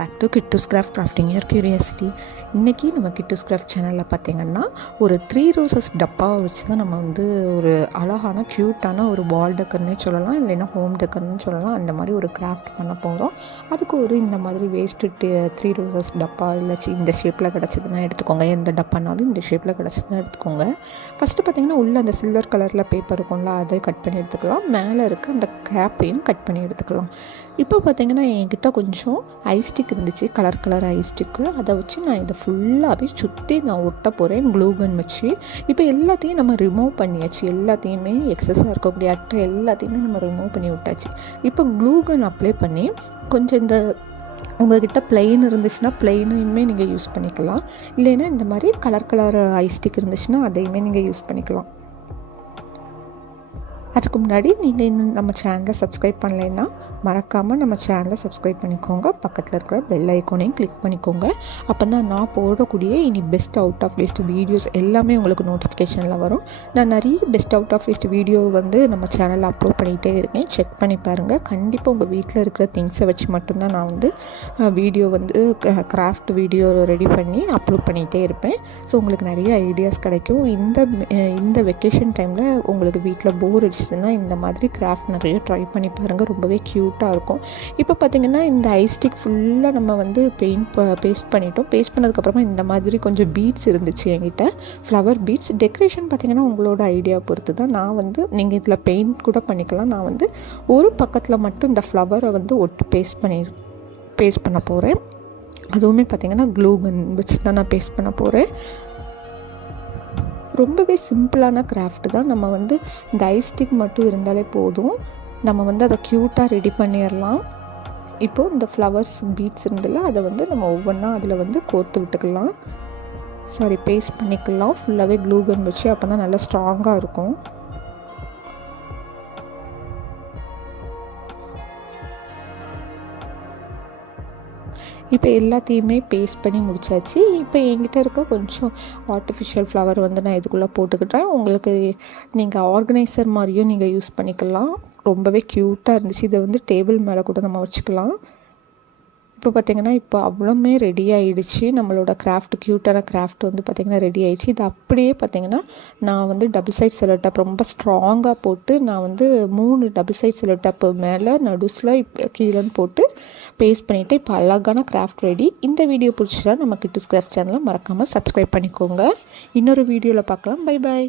Back to Kittoos crafting your curiosity. இன்றைக்கி நம்ம Kittus craft சேனலில் பார்த்திங்கன்னா ஒரு 3 ரோசஸ் டப்பாவை வச்சு தான் நம்ம வந்து ஒரு அழகான க்யூட்டான ஒரு வால் டெக்கர்னே சொல்லலாம், இல்லைன்னா ஹோம் டெக்கர்னு சொல்லலாம். அந்த மாதிரி ஒரு கிராஃப்ட் பண்ண போகிறோம். அதுக்கு ஒரு இந்த மாதிரி வேஸ்ட்டு 3 ரோசஸ் டப்பா இல்லை இந்த ஷேப்பில் கிடச்சிதுன்னா எடுத்துக்கோங்க. எந்த டப்பானாலும் இந்த ஷேப்பில் கிடச்சிதுன்னா எடுத்துக்கோங்க. ஃபஸ்ட்டு பார்த்திங்கன்னா உள்ளே அந்த சில்வர் கலரில் பேப்பர் இருக்கும்ல, அதை கட் பண்ணி எடுத்துக்கலாம். மேலே இருக்க அந்த கேப்பையும் கட் பண்ணி எடுத்துக்கலாம். இப்போ பார்த்திங்கன்னா என்கிட்ட கொஞ்சம் ஐஸ்டிக் இருந்துச்சு, கலர் ஐஸ்டிக்கு. அதை வச்சு நான் இதை ஃபுல்லாகவே சுற்றி நான் ஒட்ட போகிறேன் க்ளூகன் வச்சு. இப்போ எல்லாத்தையும் நம்ம ரிமூவ் பண்ணியாச்சு, எல்லாத்தையுமே எக்ஸஸாக இருக்கக்கூடிய அட்டை எல்லாத்தையுமே நம்ம ரிமூவ் பண்ணி விட்டாச்சு. இப்போ க்ளூகன் அப்ளை பண்ணி கொஞ்சம் இந்த உங்கள்கிட்ட பிளெயின் இருந்துச்சுன்னா பிளெயினையுமே நீங்கள் யூஸ் பண்ணிக்கலாம், இல்லைன்னா இந்த மாதிரி கலர் ஐஸ்டிக் இருந்துச்சுன்னா அதையுமே நீங்கள் யூஸ் பண்ணிக்கலாம். அதுக்கு முன்னாடி நீங்கள் இன்னும் நம்ம சேனலை சப்ஸ்கிரைப் பண்ணலைன்னா மறக்காமல் நம்ம சேனலை சப்ஸ்கிரைப் பண்ணிக்கோங்க. பக்கத்தில் இருக்கிற பெல் ஐக்கானையும் கிளிக் பண்ணிக்கோங்க. அப்போ தான் நான் போடக்கூடிய இனி best out of waste videos எல்லாமே உங்களுக்கு நோட்டிஃபிகேஷனில் வரும். நான் நிறைய best out of waste video வந்து நம்ம சேனலில் அப்லோட் பண்ணிகிட்டே இருக்கேன், செக் பண்ணி பாருங்கள். கண்டிப்பாக உங்கள் வீட்டில் இருக்கிற திங்ஸை வச்சு மட்டும்தான் நான் வந்து வீடியோ வந்து கிராஃப்ட் வீடியோ ரெடி பண்ணி அப்லோட் பண்ணிகிட்டே இருப்பேன். ஸோ உங்களுக்கு நிறைய ஐடியாஸ் கிடைக்கும். இந்த வெக்கேஷன் டைமில் உங்களுக்கு வீட்டில் போர் அடிச்சுதுன்னா இந்த மாதிரி கிராஃப்ட் நிறைய ட்ரை பண்ணி பாருங்கள், ரொம்பவே க்யூட்டாக இருக்கும். இப்போ பார்த்திங்கன்னா இந்த ஐஸ்டிக் ஃபுல்லாக நம்ம வந்து பேஸ்ட் பண்ணிட்டோம். பேஸ்ட் பண்ணதுக்கப்புறமா இந்த மாதிரி கொஞ்சம் பீட்ஸ் இருந்துச்சு என்கிட்ட, ஃப்ளவர் பீட்ஸ். டெக்கரேஷன் பார்த்திங்கன்னா உங்களோட ஐடியா பொறுத்து தான். நான் வந்து நீங்கள் இதில் பெயிண்ட் கூட பண்ணிக்கலாம். நான் வந்து ஒரு பக்கத்தில் மட்டும் இந்த ஃப்ளவரை வந்து ஒட்டு பேஸ்ட் பண்ண போகிறேன். அதுவுமே பார்த்திங்கன்னா க்ளூகன் வச்சு தான் நான் பேஸ்ட் பண்ண போகிறேன். ரொம்பவே சிம்பிளான கிராஃப்ட் தான். நம்ம வந்து இந்த ஐஸ்டிக் மட்டும் இருந்தாலே போதும், நம்ம வந்து அதை க்யூட்டாக ரெடி பண்ணிடலாம். இப்போது இந்த ஃப்ளவர்ஸ் பீட்ஸ் இருந்ததில்ல, அதை வந்து நம்ம ஒவ்வொன்றா அதில் வந்து கோர்த்து விட்டுக்கலாம், பேஸ்ட் பண்ணிக்கலாம் ஃபுல்லாகவே க்ளூகன் வச்சு. அப்போ தான் நல்லா ஸ்ட்ராங்காக இருக்கும். இப்போ எல்லாத்தையுமே பேஸ்ட் பண்ணி முடிச்சாச்சு. இப்போ என்கிட்ட இருக்க கொஞ்சம் ஆர்டிஃபிஷியல் ஃப்ளவர் வந்து நான் இதுக்குள்ளே போட்டுக்கிட்டேன். உங்களுக்கு நீங்கள் ஆர்கனைசர் மாதிரியும் நீங்கள் யூஸ் பண்ணிக்கலாம். ரொம்பவே க்யூட்டாக இருந்துச்சு. இதை வந்து டேபிள் மேலே கூட நம்ம வச்சுக்கலாம். இப்போ பார்த்திங்கன்னா இப்போ அவ்வளோமே ரெடி ஆகிடுச்சு. நம்மளோட கிராஃப்ட் க்யூட்டான கிராஃப்ட் வந்து பார்த்திங்கன்னா ரெடி ஆகிடுச்சு. இது அப்படியே பார்த்திங்கன்னா நான் வந்து டபுள் சைட் செல்லோ டேப் ரொம்ப ஸ்ட்ராங்காக போட்டு நான் வந்து 3 டபுள் சைட் செல்லோ டேப்பு மேலே நடுஸில் கீழேன்னு போட்டு பேஸ்ட் பண்ணிவிட்டு இப்போ அழகான கிராஃப்ட் ரெடி. இந்த வீடியோ பிடிச்சா நம்ம கிட்டூஸ் கிராஃப்ட் சேனலை மறக்காமல் சப்ஸ்கிரைப் பண்ணிக்கோங்க. இன்னொரு வீடியோவில் பார்க்கலாம். Bye bye.